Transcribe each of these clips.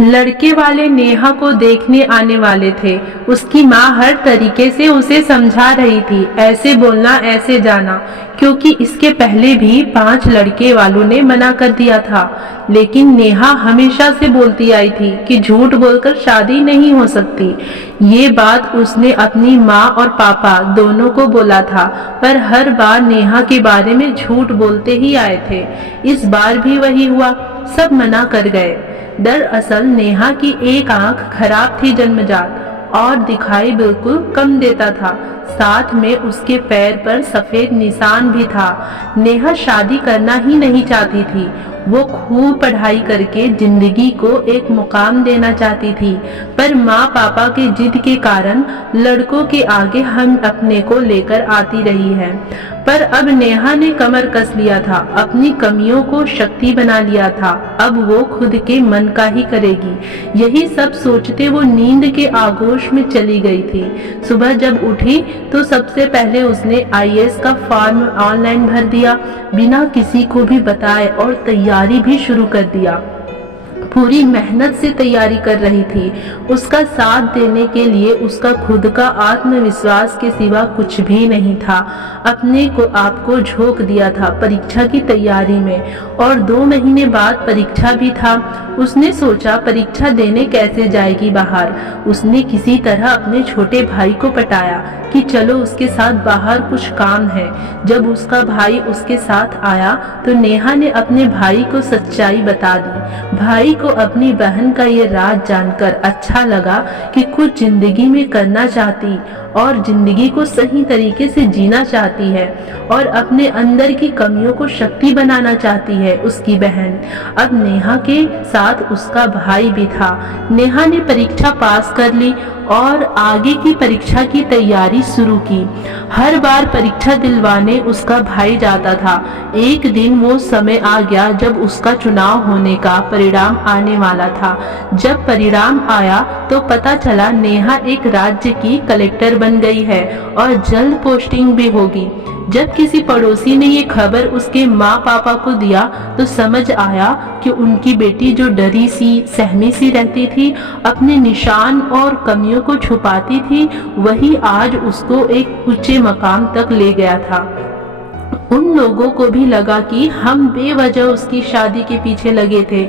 लड़के वाले नेहा को देखने आने वाले थे। उसकी माँ हर तरीके से उसे समझा रही थी, ऐसे बोलना ऐसे जाना, क्योंकि इसके पहले भी 5 लड़के वालों ने मना कर दिया था। लेकिन नेहा हमेशा से बोलती आई थी कि झूठ बोलकर शादी नहीं हो सकती। ये बात उसने अपनी माँ और पापा दोनों को बोला था, पर हर बार नेहा के बारे में झूठ बोलते ही आए थे। इस बार भी वही हुआ, सब मना कर गए। दरअसल नेहा की एक आंख खराब थी जन्मजात और दिखाई बिल्कुल कम देता था। साथ में उसके पैर पर सफेद निशान भी था। नेहा शादी करना ही नहीं चाहती थी। वो खूब पढ़ाई करके जिंदगी को एक मुकाम देना चाहती थी, पर माँ पापा के जिद के कारण लड़कों के आगे हम अपने को लेकर आती रही है। पर अब नेहा ने कमर कस लिया था, अपनी कमियों को शक्ति बना लिया था। अब वो खुद के मन का ही करेगी। यही सब सोचते वो नींद के आगोश में चली गई थी। सुबह जब उठी तो सबसे पहले उसने आईएएस का फॉर्म ऑनलाइन भर दिया, बिना किसी को भी बताए, और तैयारी भी शुरू कर दिया। पूरी मेहनत से तैयारी कर रही थी। उसका साथ देने के लिए उसका खुद का आत्मविश्वास के सिवा कुछ भी नहीं था। अपने को आपको झोंक दिया था परीक्षा की तैयारी में, और 2 महीने बाद परीक्षा भी था। उसने सोचा परीक्षा देने कैसे जाएगी बाहर। उसने किसी तरह अपने छोटे भाई को पटाया कि चलो उसके साथ बाहर कुछ काम है। जब उसका भाई उसके साथ आया तो नेहा ने अपने भाई को सच्चाई बता दी। भाई को अपनी बहन का ये राज जानकर अच्छा लगा कि कुछ जिंदगी में करना चाहती और जिंदगी को सही तरीके से जीना चाहती है और अपने अंदर की कमियों को शक्ति बनाना चाहती है उसकी बहन। अब नेहा के साथ उसका भाई भी था। नेहा ने परीक्षा पास कर ली और आगे की परीक्षा की तैयारी शुरू की। हर बार परीक्षा दिलवाने उसका भाई जाता था। एक दिन वो समय आ गया जब उसका चुनाव होने का परिणाम आने वाला था। जब परिणाम आया तो पता चला नेहा एक राज्य की कलेक्टर बन गई है और जल्द पोस्टिंग भी होगी। जब किसी पड़ोसी ने ये खबर उसके माँ पापा को दिया तो समझ आया कि उनकी बेटी जो डरी सी सहमी सी रहती थी, अपने निशान और कमियों को छुपाती थी, वही आज उसको एक ऊंचे मकाम तक ले गया था। उन लोगों को भी लगा कि हम बेवजह उसकी शादी के पीछे लगे थे।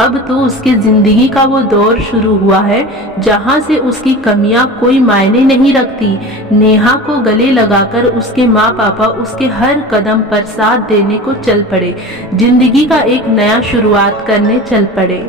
अब तो उसकी जिंदगी का वो दौर शुरू हुआ है जहां से उसकी कमियां कोई मायने नहीं रखती। नेहा को गले लगाकर उसके माँ पापा उसके हर कदम पर साथ देने को चल पड़े। जिंदगी का एक नया शुरुआत करने चल पड़े।